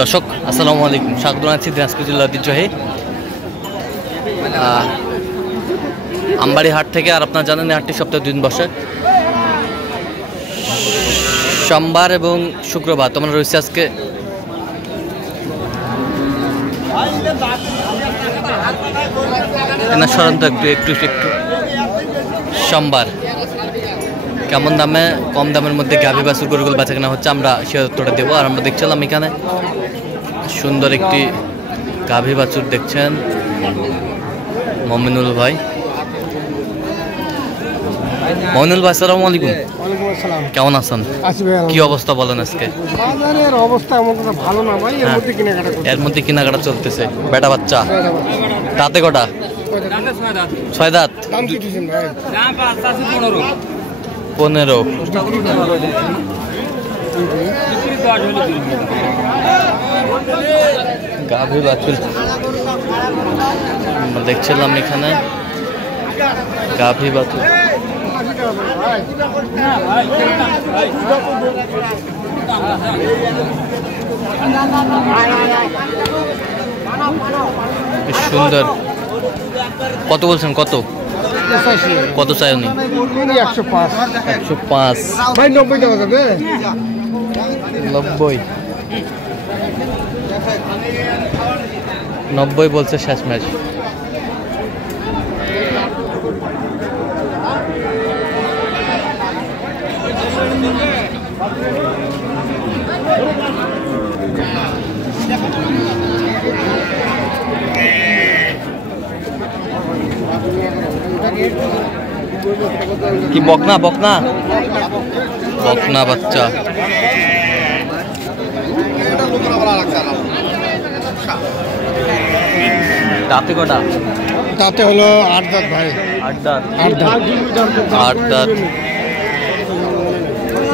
দর্শক আসসালামু আলাইকুম, স্বাগত জানাচ্ছি দিনাজপুর জেলার ঐতিহ্যবাহী আমবাড়ি হাট থেকে। আর আপনারা জানেন এই হাটটি সপ্তাহে 2 দিন বসে, সোমবার এবং শুক্রবার। তোমরা রয়েছে আজকে সরন্ত একটু সোমবার। কেমন দামে কম দামের মধ্যে গাভী বাছুর গরুগুলো বেচা কেনা হচ্ছে আমরা সে উত্তরটা দেবো। আর আমরা দেখছিলাম এখানে সুন্দর একটি গাভী বাছুর দেখছেন মমিনুল ভাই। মমিনুল ভাই আসসালামু আলাইকুম। কেমন আছেন? কি অবস্থা বলেন আজকে? বাজারের অবস্থা এমন ভালো না ভাই, এর মধ্যে কেনাকাটা চলতেছে। বেটা বাচ্চা দাঁতে কটা? 6 দাঁত। 15। গাভী বাছুর দেখছিলাম এখানে গাভী বাছুর। সুন্দর। কত বলছেন? কত চাই উনি? 105 ভাই। 90 টাকা যাবে। 90 বলছে শেষ ম্যাচ। কি বকনা বাচ্চা? দাঁতে কটা? তাতে হলো 8 দাঁত ভাই। 8 দাঁত।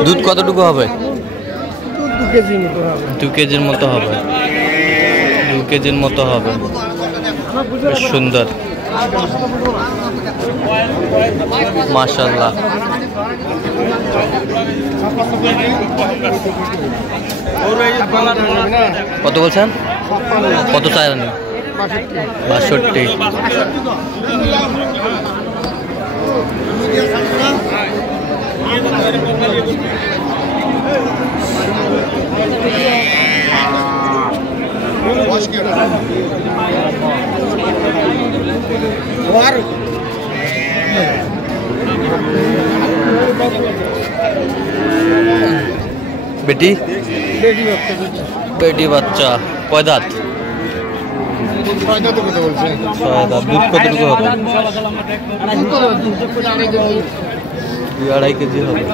দুধ কতটুকু হবে? 2 কেজির মতো হবে। 2 কেজির মতো হবে। বেশ সুন্দর, মাশাআল্লাহ। কত বলছেন? কত চাই? 62। বেটি বাচ্চা। কয় দাঁত? 6 দাঁত। কথা বলছে 6 দাঁত। দুধ কতটুকু হবে? 2-2.5 কেজি হবে।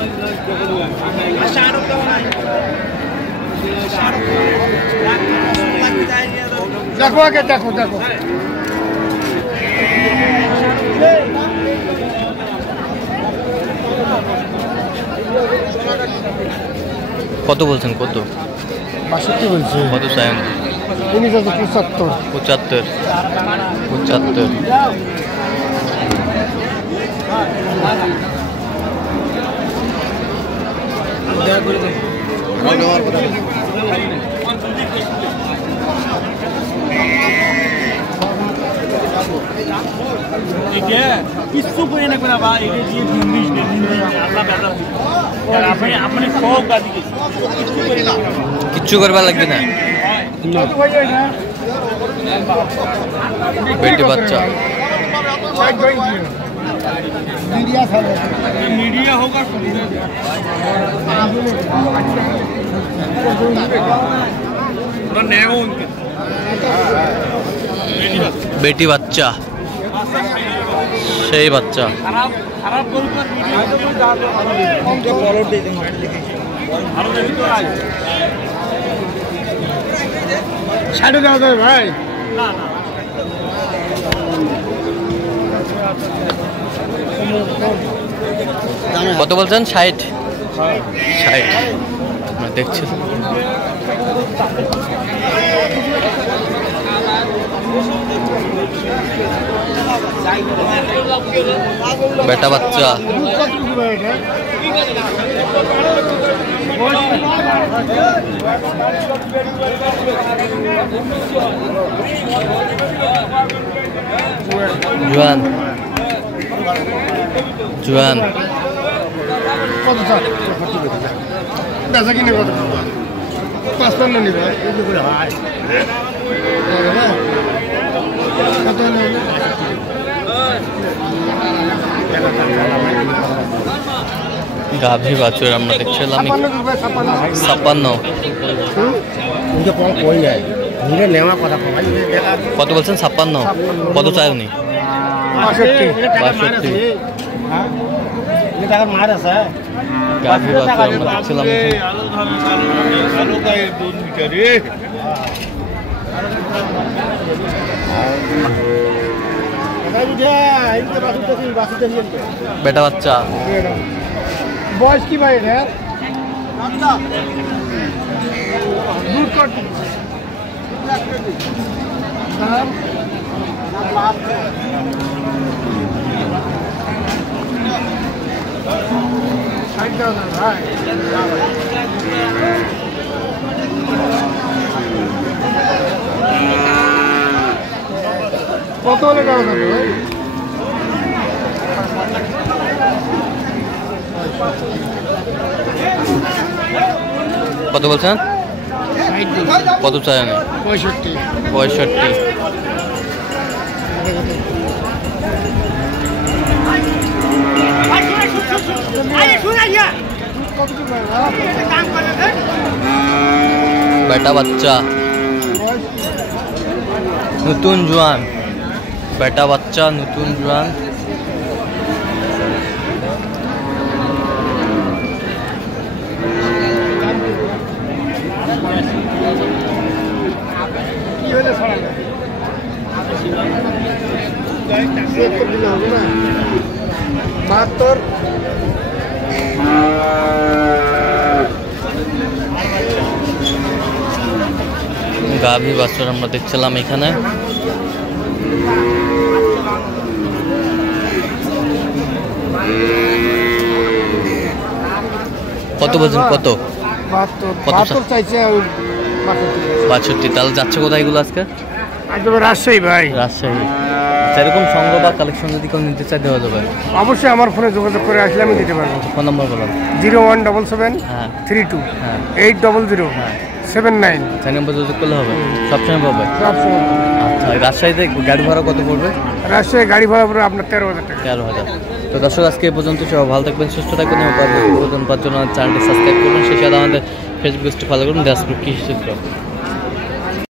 দেখো আগে, দেখো। কত বলছেন? কত? 62 বলছে। কত চাই? 75। কিচ্ছু করবার লাগবে না। বেটি বাচ্চা। मीडिया होगा। बेटी বাচ্চা, সেই বাচ্চা। ভাই কত বলছেন? 60। দেখছি বেটা বাচ্চা জুয়ান জুয়ান কত স্যার বেচা কিনে কত 55 নিবে এগুলো করে হয় কত হলো গাভী বাছুর আমরা দেখছিলাম 56 রুপয়ে 56 কিন্তু কম কই নাই নিলে নেওয়া কথা ভাই কত বলছেন 56 কত চাই উনি 62 হ্যাঁ এটা টাকার মার আছে গাভী বাছুর আমরা দেখছিলাম বেটা বাচ্চা বয়স কি ভাই রে দুধ কত দাম 60,000 ভাই কত হলে টাকা দেবে ভাই কত বলছেন কত চাই উনি 65 বেটা বাচ্চা নতুন জোয়ান বেটা বাচ্চা নতুন জোয়ান বাহাত্তর গাভী বাছুর আমরা দেখছিলাম এখানে কত বলছেন কত 72 চাইছে 62 তাহলে যাচ্ছে কোথায় এগুলো আজকে একদম রাজশাহী ভাই রাজশাহী সেরকম সংগ্রহ বা কালেকশন যদি কেউ নিতে চাই দেওয়া যাবে অবশ্যই আমার ফোনে যোগাযোগ করে আসলে আমি দিতে পারবো ফোন নম্বর বলুন 0177 হ্যাঁ 32 হ্যাঁ 800 হ্যাঁ 79 চার নম্বর যোগাযোগ করলে হবে সবসময় পাবে সবসময় আচ্ছা রাজশাহীতে গাড়ি ভাড়া কত পড়বে রাজশাহী গাড়ি ভাড়া পড়বে আপনার 13,000 টাকা 13,000 তো দর্শক আজকে এই পর্যন্ত সবাই ভালো থাকবেন সুস্থ থাকবেন এবং পরবর্তী প্রয়োজন পাওয়ার জন্য চ্যানেলটি সাবস্ক্রাইব করবেন সেই সাথে আমাদের ফেসবুক পেজটি ফলো করুন দিনাজপুর কৃষি চিত্র।